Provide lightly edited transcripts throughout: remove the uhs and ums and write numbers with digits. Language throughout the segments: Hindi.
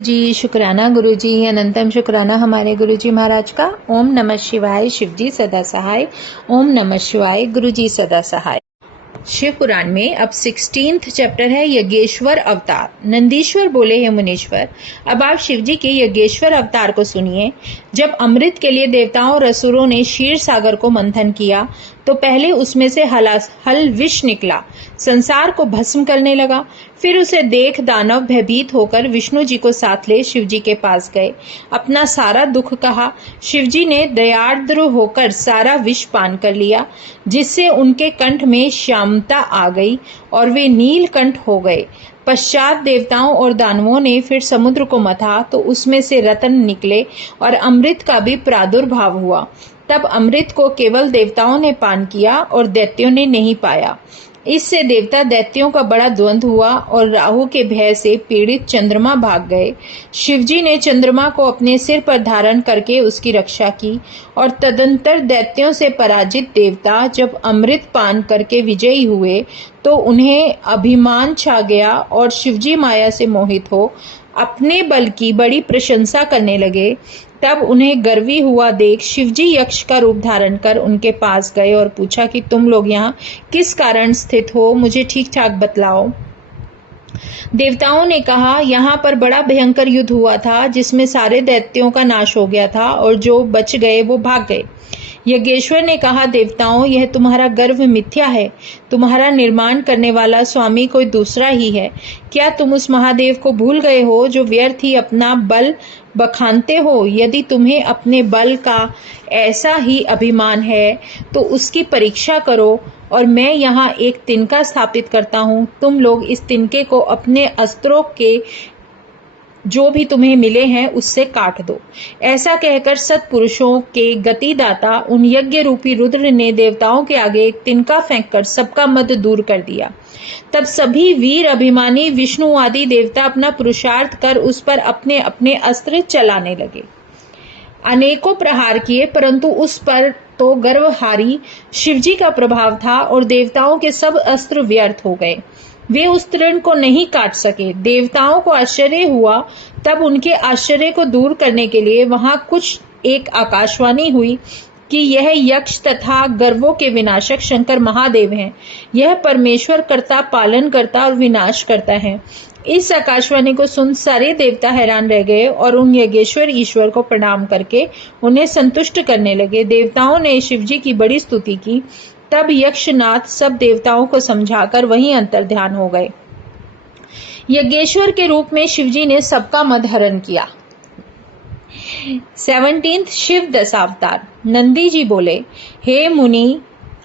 जी शुक्राना गुरु जी, अनंतम शुक्राना हमारे गुरु जी महाराज का। ओम नमः शिवाय, शिव जी सदा सहाय। ओम नमः शिवाय, गुरु जी सदा सहाय। शिव पुराण में अब 16th चैप्टर है यज्ञेश्वर अवतार। नंदीश्वर बोले, हे मुनीश्वर, अब आप शिव जी के यज्ञेश्वर अवतार को सुनिए। जब अमृत के लिए देवताओं और असुरों ने क्षीर सागर को मंथन किया तो पहले उसमें से हल विष निकला, संसार को भस्म करने लगा। फिर उसे देख दानव भयभीत होकर विष्णु जी को साथ ले शिव जी के पास गए, अपना सारा दुख कहा। शिव जी ने दयार्द्र होकर सारा विष पान कर लिया, जिससे उनके कंठ में श्यामता आ गई और वे नीलकंठ हो गए। पश्चात देवताओं और दानवों ने फिर समुद्र को मथा तो उसमें से रत्न निकले और अमृत का भी प्रादुर्भाव हुआ। तब अमृत को केवल देवताओं ने पान किया और दैत्यों ने नहीं पाया। इससे देवता दैत्यों का बड़ा द्वंद हुआ और राहु के भय से पीड़ित चंद्रमा भाग गए। शिवजी ने चंद्रमा को अपने सिर पर धारण करके उसकी रक्षा की और तदंतर दैत्यों से पराजित देवता जब अमृत पान करके विजयी हुए तो उन्हें अभिमान छा गया और शिवजी माया से मोहित हो अपने बल की बड़ी प्रशंसा करने लगे। तब उन्हें गर्वी हुआ देख शिवजी यक्ष का रूप धारण कर उनके पास गए और पूछा कि तुम लोग यहाँ किस कारण स्थित हो, मुझे ठीक ठाक बतलाओ। देवताओं ने कहा, यहाँ पर बड़ा भयंकर युद्ध हुआ था जिसमें सारे दैत्यों का नाश हो गया था और जो बच गए वो भाग गए। यज्ञेश्वर ने कहा, देवताओं, यह तुम्हारा गर्व मिथ्या है। तुम्हारा निर्माण करने वाला स्वामी कोई दूसरा ही है। क्या तुम उस महादेव को भूल गए हो जो व्यर्थ ही अपना बल बखानते हो? यदि तुम्हें अपने बल का ऐसा ही अभिमान है तो उसकी परीक्षा करो और मैं यहाँ एक तिनका स्थापित करता हूँ। तुम लोग इस तिनके को अपने अस्त्रों के जो भी तुम्हें मिले हैं उससे काट दो। ऐसा कहकर सत्पुरुषों के गतिदाता उन यज्ञ रूपी रुद्र ने देवताओं के आगे एक तिनका फेंककर सबका मद दूर कर दिया। तब सभी वीर अभिमानी विष्णु आदि देवता अपना पुरुषार्थ कर उस पर अपने अपने अस्त्र चलाने लगे। अनेकों प्रहार किए, परंतु उस पर तो गर्वहारी शिवजी का प्रभाव था और देवताओं के सब अस्त्र व्यर्थ हो गए। वे उस तृण को नहीं काट सके। देवताओं को आश्चर्य हुआ। तब उनके आश्चर्य को दूर करने के लिए वहां कुछ एक आकाशवाणी हुई कि यह यक्ष तथा गर्वों के विनाशक शंकर महादेव हैं। यह परमेश्वर कर्ता, पालन करता और विनाश करता है। इस आकाशवाणी को सुन सारे देवता हैरान रह गए और उन यज्ञेश्वर ईश्वर को प्रणाम करके उन्हें संतुष्ट करने लगे। देवताओं ने शिवजी की बड़ी स्तुति की। तब यक्षनाथ सब देवताओं को समझाकर वहीं अंतर ध्यान हो गए। यज्ञेश्वर के रूप में शिवजी ने सबका मद हरण किया। 17th शिव दशावतार। नंदी जी बोले, हे मुनि,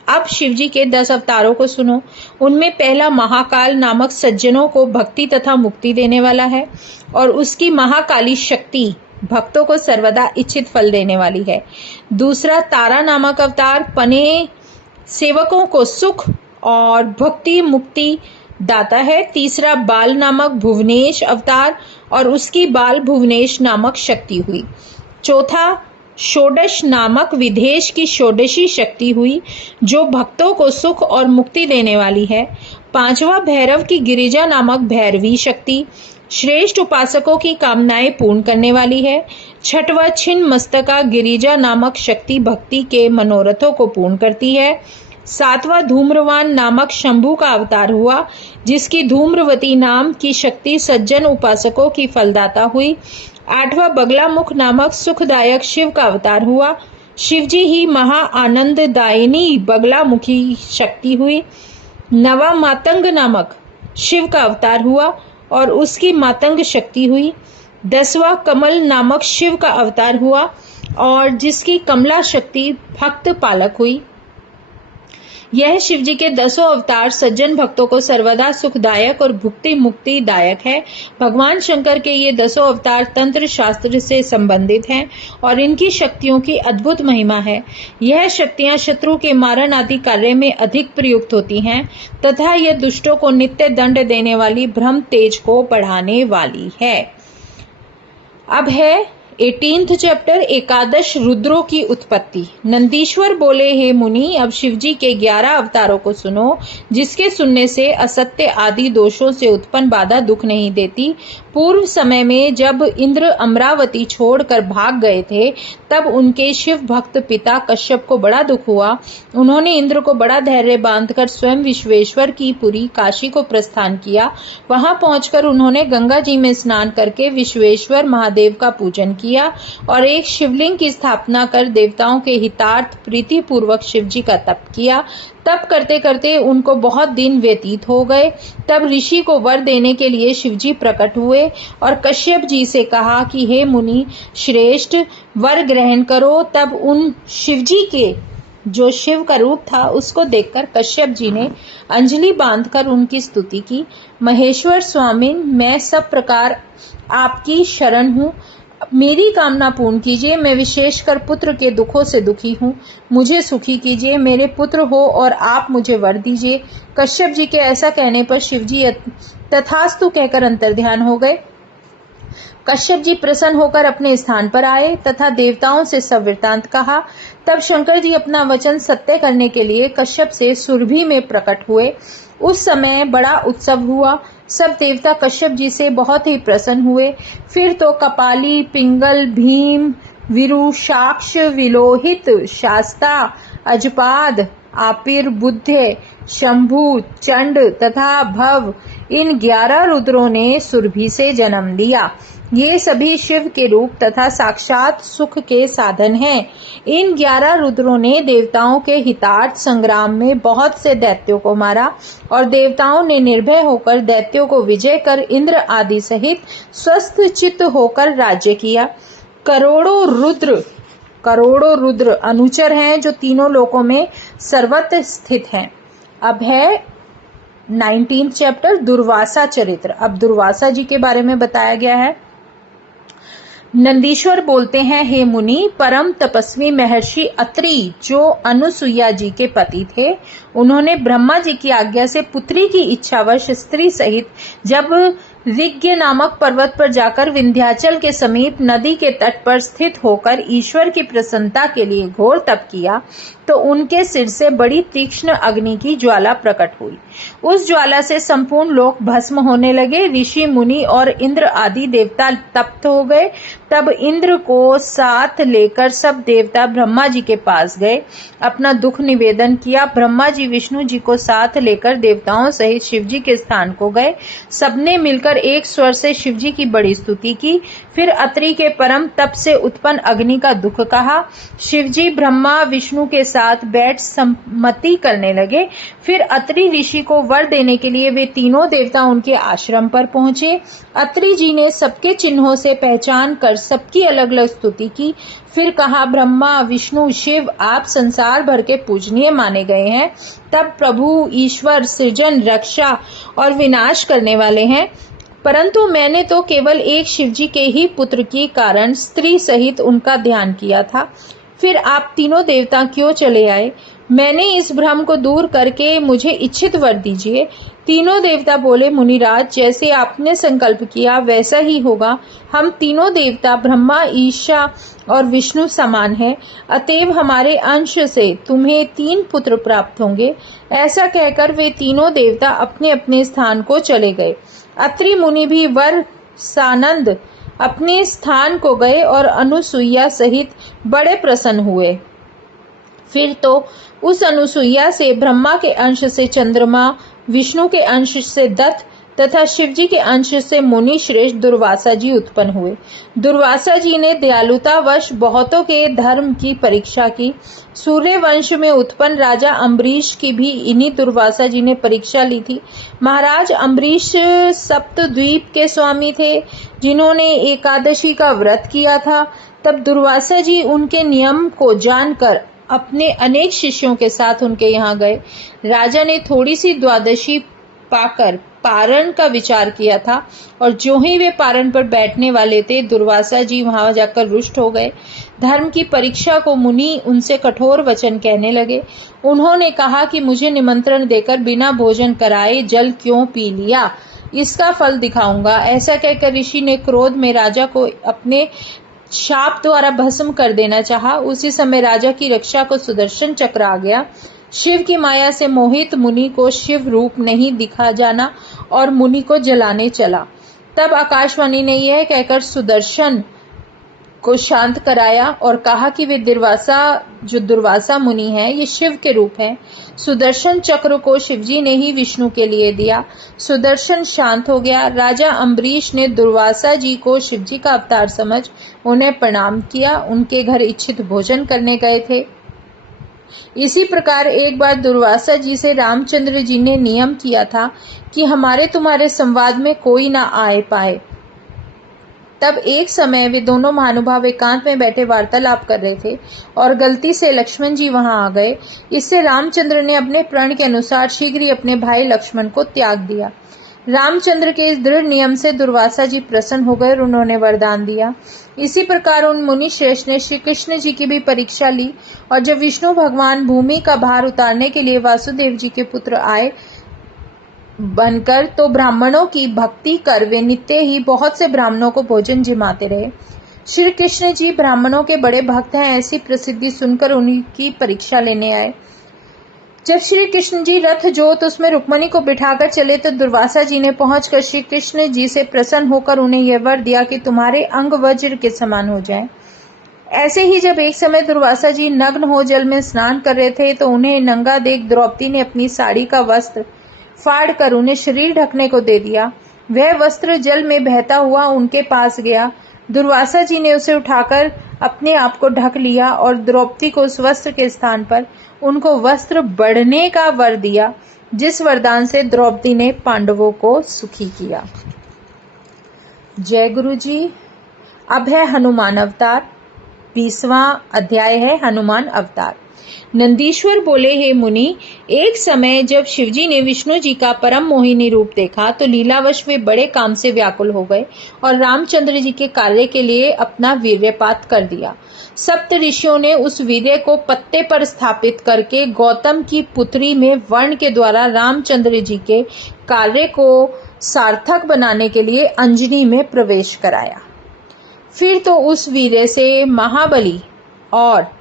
अब शिवजी के 10 अवतारों को सुनो। उनमें पहला महाकाल नामक सज्जनों को भक्ति तथा मुक्ति देने वाला है और उसकी महाकाली शक्ति भक्तों को सर्वदा इच्छित फल देने वाली है। दूसरा तारा नामक अवतार पने सेवकों को सुख और भक्ति मुक्ति दाता है। तीसरा बाल नामक भुवनेश अवतार और उसकी बाल भुवनेश नामक शक्ति हुई। चौथा षोडश नामक विदेश की षोडशी शक्ति हुई जो भक्तों को सुख और मुक्ति देने वाली है। पांचवा भैरव की गिरिजा नामक भैरवी शक्ति श्रेष्ठ उपासकों की कामनाएं पूर्ण करने वाली है। छठवा छिन्न मस्तका गिरिजा नामक शक्ति भक्ति के मनोरथों को पूर्ण करती है। सातवां धूम्रवान नामक शंभु का अवतार हुआ जिसकी धूम्रवती नाम की शक्ति सज्जन उपासकों की फलदाता हुई। आठवां बगलामुख नामक सुखदायक शिव का अवतार हुआ। शिवजी ही महा आनंददायिनी बगलामुखी शक्ति हुई। नवा मातंग नामक शिव का अवतार हुआ और उसकी मातंग शक्ति हुई। 10वां कमल नामक शिव का अवतार हुआ और जिसकी कमला शक्ति भक्त पालक हुई। यह शिवजी के 10 अवतार सज्जन भक्तों को सर्वदा सुखदायक और भुक्ति मुक्ति दायक है। भगवान शंकर के ये 10 अवतार तंत्र शास्त्र से संबंधित हैं और इनकी शक्तियों की अद्भुत महिमा है। यह शक्तियां शत्रु के मारण आदि कार्य में अधिक प्रयुक्त होती हैं तथा यह दुष्टों को नित्य दंड देने वाली ब्रह्म तेज को बढ़ाने वाली है। अब है 18th चैप्टर एकादश रुद्रों की उत्पत्ति। नंदीश्वर बोले, हे मुनि, अब शिवजी के 11 अवतारों को सुनो, जिसके सुनने से असत्य आदि दोषों से उत्पन्न बाधा दुख नहीं देती। पूर्व समय में जब इंद्र अमरावती छोड़कर भाग गए थे, तब उनके शिव भक्त पिता कश्यप को बड़ा दुख हुआ। उन्होंने इंद्र को बड़ा धैर्य बांधकर स्वयं विश्वेश्वर की पुरी काशी को प्रस्थान किया। वहां पहुंचकर उन्होंने गंगा जी में स्नान करके विश्वेश्वर महादेव का पूजन किया और एक शिवलिंग की स्थापना कर देवताओं के हितार्थ प्रीति पूर्वक शिवजी का तप किया। तप करते करते उनको बहुत दिन व्यतीत हो गए। तब ऋषि को वर देने के लिए शिवजी प्रकट हुए और कश्यप जी से कहा कि हे मुनि श्रेष्ठ, वर ग्रहण करो। तब उन शिवजी के जो शिव का रूप था उसको देखकर कश्यप जी ने अंजलि बांधकर उनकी स्तुति की। महेश्वर स्वामिन, मैं सब प्रकार आपकी शरण हूँ, मेरी कामना पूर्ण कीजिए। मैं विशेषकर पुत्र के दुखों से दुखी हूँ, मुझे सुखी कीजिए, मेरे पुत्र हो और आप मुझे वर दीजिए। कश्यप जी के ऐसा कहने पर शिवजी तथास्तु कहकर अंतर्ध्यान हो गए। कश्यप जी प्रसन्न होकर अपने स्थान पर आए तथा देवताओं से सब वृतांत कहा। तब शंकर जी अपना वचन सत्य करने के लिए कश्यप से सुरभि में प्रकट हुए। उस समय बड़ा उत्सव हुआ। सब देवता कश्यप जी से बहुत ही प्रसन्न हुए। फिर तो कपाली, पिंगल, भीम, विरूषाक्ष, विलोहित, शास्ता, अजपाद, आपिर, बुद्धे, शंभु, चंड तथा भव, इन 11 रुद्रों ने सुरभि से जन्म लिया। ये सभी शिव के रूप तथा साक्षात सुख के साधन हैं। इन 11 रुद्रों ने देवताओं के हितार्थ संग्राम में बहुत से दैत्यों को मारा और देवताओं ने निर्भय होकर दैत्यों को विजय कर इंद्र आदि सहित स्वस्थ चित्त होकर राज्य किया। करोड़ों रुद्र अनुचर हैं जो तीनों लोकों में सर्वत्र स्थित हैं। अब है 19th चैप्टर दुर्वासा चरित्र। अब दुर्वासा जी के बारे में बताया गया है। नंदीश्वर बोलते हैं, हे मुनि, परम तपस्वी महर्षि अत्रि जो अनुसुईया जी के पति थे, उन्होंने ब्रह्मा जी की आज्ञा से पुत्री की इच्छावश स्त्री सहित जब ऋग्य नामक पर्वत पर जाकर विंध्याचल के समीप नदी के तट पर स्थित होकर ईश्वर की प्रसन्नता के लिए घोर तप किया, तो उनके सिर से बड़ी तीक्ष्ण अग्नि की ज्वाला प्रकट हुई। उस ज्वाला से संपूर्ण लोक भस्म होने लगे। ऋषि मुनि और इंद्र आदि देवता तप्त हो गए। तब इंद्र को साथ लेकर सब देवता ब्रह्मा जी के पास गए, अपना दुख निवेदन किया। ब्रह्मा जी विष्णु जी को साथ लेकर देवताओं सहित शिव जी के स्थान को गए। सबने मिलकर एक स्वर से शिव जी की बड़ी स्तुति की। फिर अत्रि के परम तप से उत्पन्न अग्नि का दुख कहा। शिव जी ब्रह्मा विष्णु के साथ बैठ सम्मति करने लगे। फिर अत्रि ऋषि को वर देने के लिए वे तीनों देवता उनके आश्रम पर पहुंचे। अत्रि जी ने सबके चिन्हों से पहचान कर सबकी अलग अलग स्तुति की। फिर कहा, ब्रह्मा विष्णु शिव आप संसार भर के पूजनीय माने गए हैं। तब प्रभु ईश्वर सृजन, रक्षा और विनाश करने वाले हैं, परंतु मैंने तो केवल एक शिवजी के ही पुत्र के कारण स्त्री सहित उनका ध्यान किया था। फिर आप तीनों देवता क्यों चले आए? मैंने इस भ्रम को दूर करके मुझे इच्छित वर दीजिए। तीनों देवता बोले, मुनिराज, जैसे आपने संकल्प किया वैसा ही होगा। हम तीनों देवता ब्रह्मा, ईशा और विष्णु समान हैं, अतएव हमारे अंश से तुम्हें 3 पुत्र प्राप्त होंगे। ऐसा कहकर वे तीनों देवता अपने अपने स्थान को चले गए। अत्रि मुनि भी वर सानंद अपने स्थान को गए और अनुसुईया सहित बड़े प्रसन्न हुए। फिर तो उस अनुसुईया से ब्रह्मा के अंश से चंद्रमा, विष्णु के अंश से दत्त तथा शिवजी के अंश से मुनि श्रेष्ठ दुर्वासा जी उत्पन्न हुए। दुर्वासा जी ने दयालुतावश बहुतों के धर्म की परीक्षा की। सूर्य वंश में उत्पन्न राजा अम्बरीश की भी इन्हीं दुर्वासा जी ने परीक्षा ली थी। महाराज अम्बरीश सप्तद्वीप के स्वामी थे, जिन्होंने एकादशी का व्रत किया था। तब दुर्वासा जी उनके नियम को जानकर अपने अनेक शिष्यों के साथ उनके यहाँ गए। राजा ने थोड़ी सी द्वादशी पाकर पारण का विचार किया था और जो ही वे पारण पर बैठने वाले थे, दुर्वासा जी वहां जाकर रुष्ट हो गए। धर्म की परीक्षा को मुनि उनसे कठोर वचन कहने लगे। उन्होंने कहा कि मुझे निमंत्रण देकर बिना भोजन कराए जल क्यों पी लिया, इसका फल दिखाऊंगा। ऐसा कहकर ऋषि ने क्रोध में राजा को अपने शाप द्वारा भस्म कर देना चाहा। उसी समय राजा की रक्षा को सुदर्शन चक्र आ गया। शिव की माया से मोहित मुनि को शिव रूप नहीं दिखा जाना और मुनि को जलाने चला। तब आकाशवाणी ने यह कहकर सुदर्शन को शांत कराया और कहा कि वे दुर्वासा मुनि हैं, ये शिव के रूप हैं। सुदर्शन चक्र को शिवजी ने ही विष्णु के लिए दिया। सुदर्शन शांत हो गया। राजा अम्बरीश ने दुर्वासा जी को शिवजी का अवतार समझ उन्हें प्रणाम किया। उनके घर इच्छित भोजन करने गए थे। इसी प्रकार एक बार दुर्वासा जी से रामचंद्र जी ने नियम किया था कि हमारे तुम्हारे संवाद में कोई ना आए पाए। तब एक समय वे दोनों महानुभाव एकांत में बैठे वार्तालाप कर रहे थे और गलती से लक्ष्मण जी वहां आ गए। इससे रामचंद्र ने अपने प्रण के अनुसार शीघ्र ही अपने भाई लक्ष्मण को त्याग दिया। रामचंद्र के इस दृढ़ नियम से दुर्वासा जी प्रसन्न हो गए और उन्होंने वरदान दिया। इसी प्रकार उन मुनि श्रेष्ठ ने श्री कृष्ण जी की भी परीक्षा ली और जब विष्णु भगवान भूमि का भार उतारने के लिए वासुदेव जी के पुत्र आए बनकर, तो ब्राह्मणों की भक्ति कर वे नित्य ही बहुत से ब्राह्मणों को भोजन जिमाते रहे। श्री कृष्ण जी ब्राह्मणों के बड़े भक्त हैं, ऐसी प्रसिद्धि सुनकर उनकी परीक्षा लेने आए। जब श्री कृष्ण जी रथ जोत उसमें रुक्मणी को बिठाकर चले तो दुर्वासा जी ने पहुंचकर श्री कृष्ण जी से प्रसन्न होकर उन्हें यह वर दिया कि तुम्हारे अंग वज्र के समान हो जाए। ऐसे ही जब एक समय दुर्वासा जी नग्न हो जल में स्नान कर रहे थे तो उन्हें नंगा देख द्रौपदी ने अपनी साड़ी का वस्त्र फाड़ कर उन्हें शरीर ढकने को दे दिया। वह वस्त्र जल में बहता हुआ उनके पास गया। दुर्वासा जी ने उसे उठाकर अपने आप को ढक लिया और द्रौपदी को उस वस्त्र के स्थान पर उनको वस्त्र बढ़ने का वर दिया, जिस वरदान से द्रौपदी ने पांडवों को सुखी किया। जय गुरु जी। अब है हनुमान अवतार। 20वां अध्याय है हनुमान अवतार। नंदीश्वर बोले, हे मुनि, एक समय जब शिवजी ने विष्णु जी का परम मोहिनी रूप देखा तो लीलावश वे बड़े काम से व्याकुल हो गए और रामचंद्र जी के कार्य के लिए अपना वीर्यपात कर दिया। सप्त ऋषियों ने उस वीर्य को पत्ते पर स्थापित करके गौतम की पुत्री में वर्ण के द्वारा रामचंद्र जी के कार्य को सार्थक बनाने के लिए अंजनी में प्रवेश कराया। फिर तो उस वीर्य से महाबली और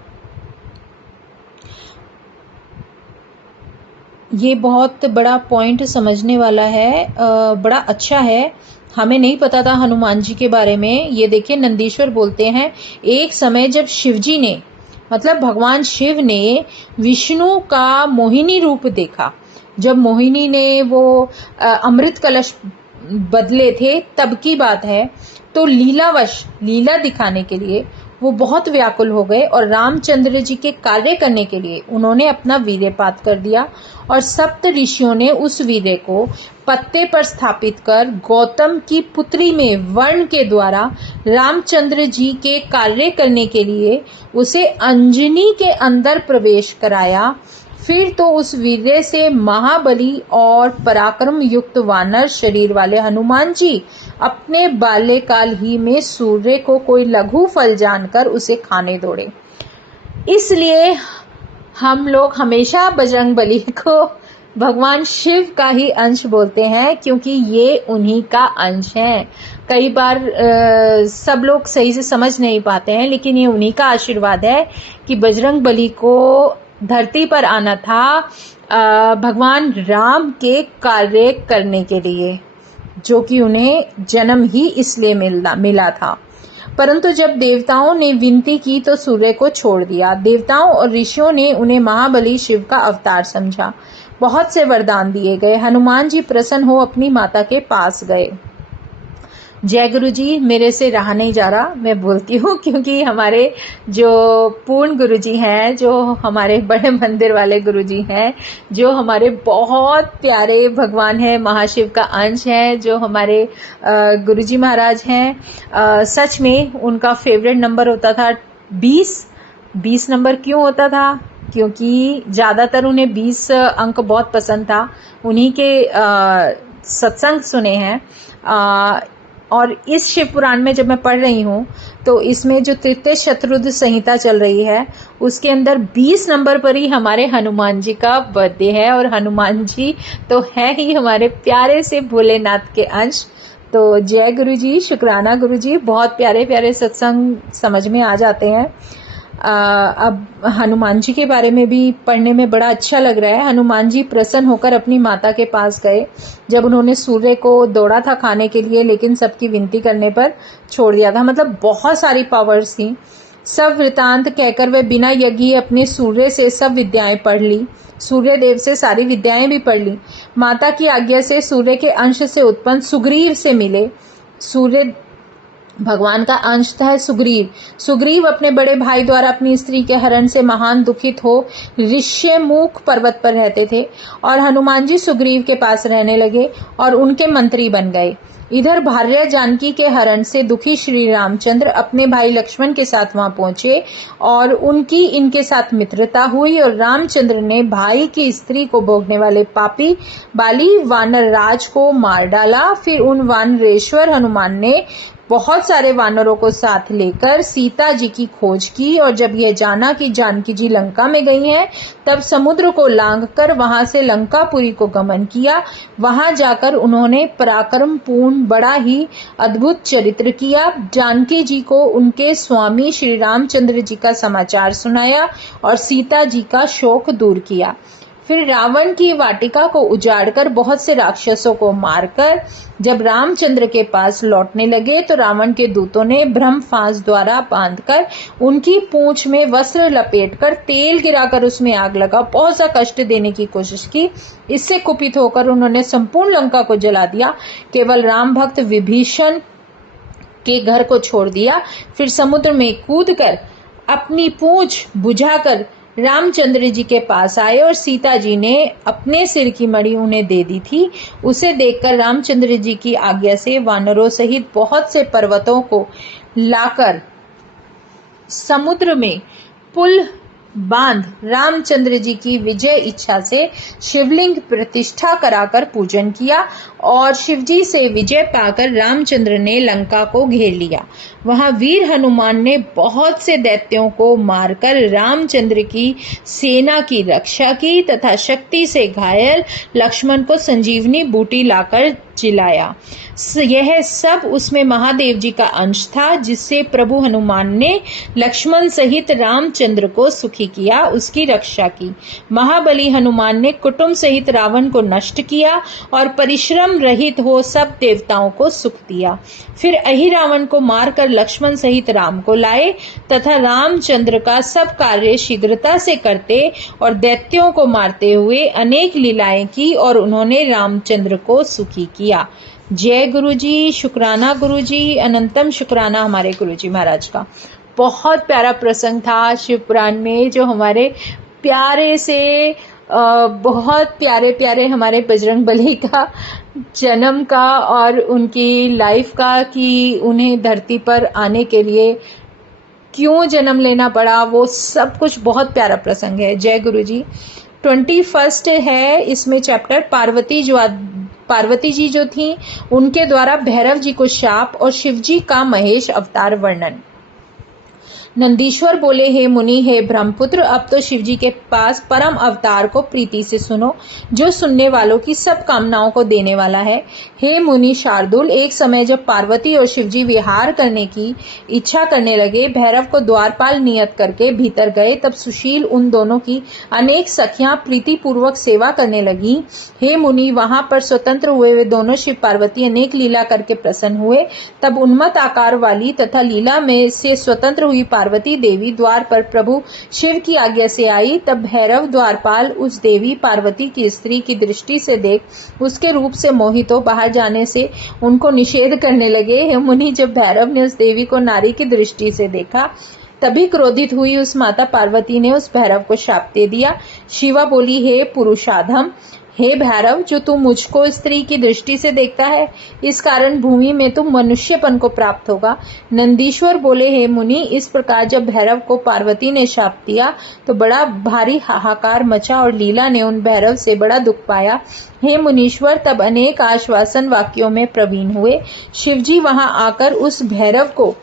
ये बहुत बड़ा पॉइंट समझने वाला है, बड़ा अच्छा है। हमें नहीं पता था हनुमान जी के बारे में। ये देखिए नंदीश्वर बोलते हैं, एक समय जब शिवजी ने मतलब भगवान शिव ने विष्णु का मोहिनी रूप देखा, जब मोहिनी ने वो अमृत कलश बदले थे तब की बात है, तो लीलावश लीला दिखाने के लिए वो बहुत व्याकुल हो गए और रामचंद्र जी के कार्य करने के लिए उन्होंने अपना वीर्यपात कर दिया और सप्त ऋषियों ने उस वीर्य को पत्ते पर स्थापित कर गौतम की पुत्री में वर्ण के द्वारा रामचंद्र जी के कार्य करने के लिए उसे अंजनी के अंदर प्रवेश कराया। फिर तो उस वीर्य से महाबली और पराक्रम युक्त वानर शरीर वाले हनुमान जी अपने बाल्यकाल ही में सूर्य को कोई लघु फल जानकर उसे खाने दौड़े। इसलिए हम लोग हमेशा बजरंगबली को भगवान शिव का ही अंश बोलते हैं, क्योंकि ये उन्हीं का अंश है। कई बार सब लोग सही से समझ नहीं पाते हैं, लेकिन ये उन्हीं का आशीर्वाद है कि बजरंगबली को धरती पर आना था भगवान राम के कार्य करने के लिए, जो कि उन्हें जन्म ही इसलिए मिला था। परंतु जब देवताओं ने विनती की तो सूर्य को छोड़ दिया। देवताओं और ऋषियों ने उन्हें महाबली शिव का अवतार समझा। बहुत से वरदान दिए गए। हनुमान जी प्रसन्न हो अपनी माता के पास गए। जय गुरु जी। मेरे से रहा नहीं जा रहा, मैं बोलती हूँ, क्योंकि हमारे जो पूर्ण गुरु जी हैं, जो हमारे बड़े मंदिर वाले गुरु जी हैं, जो हमारे बहुत प्यारे भगवान हैं, महाशिव का अंश है, जो हमारे गुरु जी महाराज हैं, सच में उनका फेवरेट नंबर होता था 20 नंबर। क्यों होता था? क्योंकि ज़्यादातर उन्हें 20 अंक बहुत पसंद था। उन्हीं के सत्संग सुने हैं। और इस शिव पुराण में जब मैं पढ़ रही हूँ तो इसमें जो तृतीय शतरुद्ध संहिता चल रही है उसके अंदर 20 नंबर पर ही हमारे हनुमान जी का बर्थडे है। और हनुमान जी तो है ही हमारे प्यारे से भोलेनाथ के अंश। तो जय गुरु जी, शुक्राना गुरु जी। बहुत प्यारे प्यारे सत्संग समझ में आ जाते हैं। अब हनुमान जी के बारे में भी पढ़ने में बड़ा अच्छा लग रहा है। हनुमान जी प्रसन्न होकर अपनी माता के पास गए जब उन्होंने सूर्य को दौड़ा था खाने के लिए, लेकिन सबकी विनती करने पर छोड़ दिया था। मतलब बहुत सारी पावर्स थी। सब वृतांत कहकर वे बिना यज्ञ अपने सूर्य से सब विद्याएं पढ़ ली, सूर्य देव से सारी विद्याएं भी पढ़ ली। माता की आज्ञा से सूर्य के अंश से उत्पन्न सुग्रीव से मिले। सूर्य भगवान का अंश था सुग्रीव। सुग्रीव अपने बड़े भाई द्वारा अपनी स्त्री के हरण से महान दुखित हो ऋष्यमुख पर्वत पर रहते थे और हनुमान जी सुग्रीव के पास रहने लगे और उनके मंत्री बन गए। इधर भार्या जानकी के हरण से दुखी श्री रामचंद्र अपने भाई लक्ष्मण के साथ वहां पहुंचे और उनकी इनके साथ मित्रता हुई और रामचंद्र ने भाई की स्त्री को भोगने वाले पापी बाली वानर राज को मार डाला। फिर उन वानरेश्वर हनुमान ने बहुत सारे वानरों को साथ लेकर सीता जी की खोज की और जब यह जाना कि जानकी जी लंका में गई हैं, तब समुद्र को लांघकर वहां से लंकापुरी को गमन किया। वहां जाकर उन्होंने पराक्रम पूर्ण बड़ा ही अद्भुत चरित्र किया। जानकी जी को उनके स्वामी श्री रामचंद्र जी का समाचार सुनाया और सीता जी का शोक दूर किया। फिर रावण की वाटिका को उजाड़कर बहुत से राक्षसों को मारकर जब रामचंद्र के पास लौटने लगे तो रावण के दूतों ने ब्रह्म फांस द्वारा बांधकर उनकी पूंछ में वस्त्र लपेटकर तेल गिराकर उसमें आग लगा बहुत सा कष्ट देने की कोशिश की। इससे कुपित होकर उन्होंने संपूर्ण लंका को जला दिया। केवल राम भक्त विभीषण के घर को छोड़ दिया। फिर समुद्र में कूदकर अपनी पूंछ बुझाकर रामचंद्र जी के पास आए और सीता जी ने अपने सिर की मणि उन्हें दे दी थी। उसे देखकर रामचंद्र जी की आज्ञा से वानरों सहित बहुत से पर्वतों को लाकर समुद्र में पुल बांध रामचंद्र जी की विजय इच्छा से शिवलिंग प्रतिष्ठा कराकर पूजन किया और शिवजी से विजय पाकर रामचंद्र ने लंका को घेर लिया। वहां वीर हनुमान ने बहुत से दैत्यों को मारकर रामचंद्र की सेना की रक्षा की तथा शक्ति से घायल लक्ष्मण को संजीवनी बूटी लाकर जिलाया। यह सब उसमें महादेव जी का अंश था, जिससे प्रभु हनुमान ने लक्ष्मण सहित रामचंद्र को सुखी किया, उसकी रक्षा की। महाबली हनुमान ने कुटुंब सहित रावण को नष्ट किया और परिश्रम रहित हो सब देवताओं को सुख दिया। फिर अहिरावण को मारकर लक्ष्मण सहित राम को लाए तथा रामचंद्र का सब कार्य शीघ्रता से करते और दैत्यों को मारते हुए अनेक लीलाएं की और उन्होंने रामचंद्र को सुखी किया। जय गुरु जी, शुक्राना गुरु जी, अनंतम शुक्राना हमारे गुरु जी महाराज का। बहुत प्यारा प्रसंग था शिव पुराण में, जो हमारे प्यारे से बहुत प्यारे प्यारे हमारे बजरंग बली का जन्म का और उनकी लाइफ का, कि उन्हें धरती पर आने के लिए क्यों जन्म लेना पड़ा, वो सब कुछ बहुत प्यारा प्रसंग है। जय गुरु जी। 21 है इसमें चैप्टर। पार्वती जी जो थी उनके द्वारा भैरव जी को शाप और शिव जी का महेश अवतार वर्णन। नंदीश्वर बोले, हे मुनि, हे ब्रह्मपुत्र, अब तो शिव जी के पास परम अवतार को प्रीति से सुनो, जो सुनने वालों की सब कामनाओं को देने वाला है। हे मुनि शार्दुल, एक समय जब पार्वती और शिव जी विहार करने की इच्छा करने लगे, भैरव को द्वारपाल नियत करके भीतर गए, तब सुशील उन दोनों की अनेक सखियां प्रीति पूर्वक सेवा करने लगी। हे मुनि, वहां पर स्वतंत्र हुए वे दोनों शिव पार्वती अनेक लीला करके प्रसन्न हुए। तब उन्मत्त आकार वाली तथा लीला में से स्वतंत्र हुई पार्वती देवी द्वार पर प्रभु शिव की आज्ञा से आई। तब भैरव द्वारपाल उस देवी पार्वती की स्त्री की दृष्टि से देख उसके रूप से मोहित हो बाहर जाने से उनको निषेध करने लगे। हे मुनि, जब भैरव ने उस देवी को नारी की दृष्टि से देखा, तभी क्रोधित हुई उस माता पार्वती ने उस भैरव को शाप दे दिया। शिवा बोली, हे पुरुषाधम, हे भैरव, जो तू मुझको स्त्री की दृष्टि से देखता है, इस कारण भूमि में तुम मनुष्यपन को प्राप्त होगा। नंदीश्वर बोले, हे मुनि, इस प्रकार जब भैरव को पार्वती ने शाप दिया तो बड़ा भारी हाहाकार मचा और लीला ने उन भैरव से बड़ा दुख पाया। हे मुनीश्वर, तब अनेक आश्वासन वाक्यों में प्रवीण हुए। शिवजी वहां आकर उस भैरव को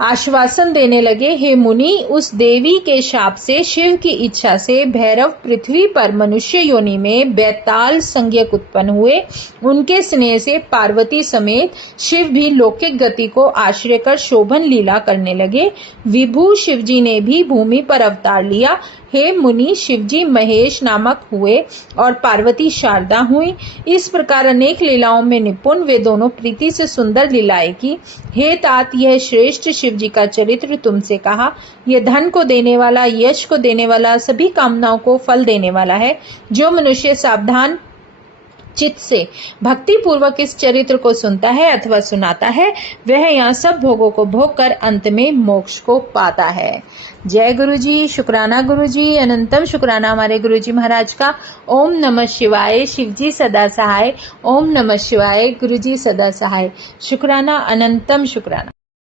आश्वासन देने लगे, हे मुनि, उस देवी के शाप से शिव की इच्छा से भैरव पृथ्वी पर मनुष्य योनि में बैताल संज्ञक उत्पन्न हुए। उनके स्नेह से पार्वती समेत शिव भी लौकिक गति को आश्रय कर शोभन लीला करने लगे। विभु शिवजी ने भी भूमि पर अवतार लिया। हे मुनि, शिवजी महेश नामक हुए और पार्वती शारदा हुई। इस प्रकार अनेक लीलाओं में निपुण वे दोनों प्रीति से सुंदर लीलाएं की। हे तात, यह श्रेष्ठ शिवजी का चरित्र तुमसे कहा। यह धन को देने वाला, यश को देने वाला, सभी कामनाओं को फल देने वाला है। जो मनुष्य सावधान चित्त से भक्ति पूर्वक इस चरित्र को सुनता है अथवा सुनाता है, वह यहाँ सब भोगों को भोग कर अंत में मोक्ष को पाता है। जय गुरु जी, शुक्राना गुरु जी, अनंतम शुक्राना हमारे गुरु जी महाराज का। ओम नमः शिवाय, शिव जी सदा सहाय। ओम नमः शिवाय, गुरु जी सदा सहाय। शुक्राना, अनंतम शुक्राना।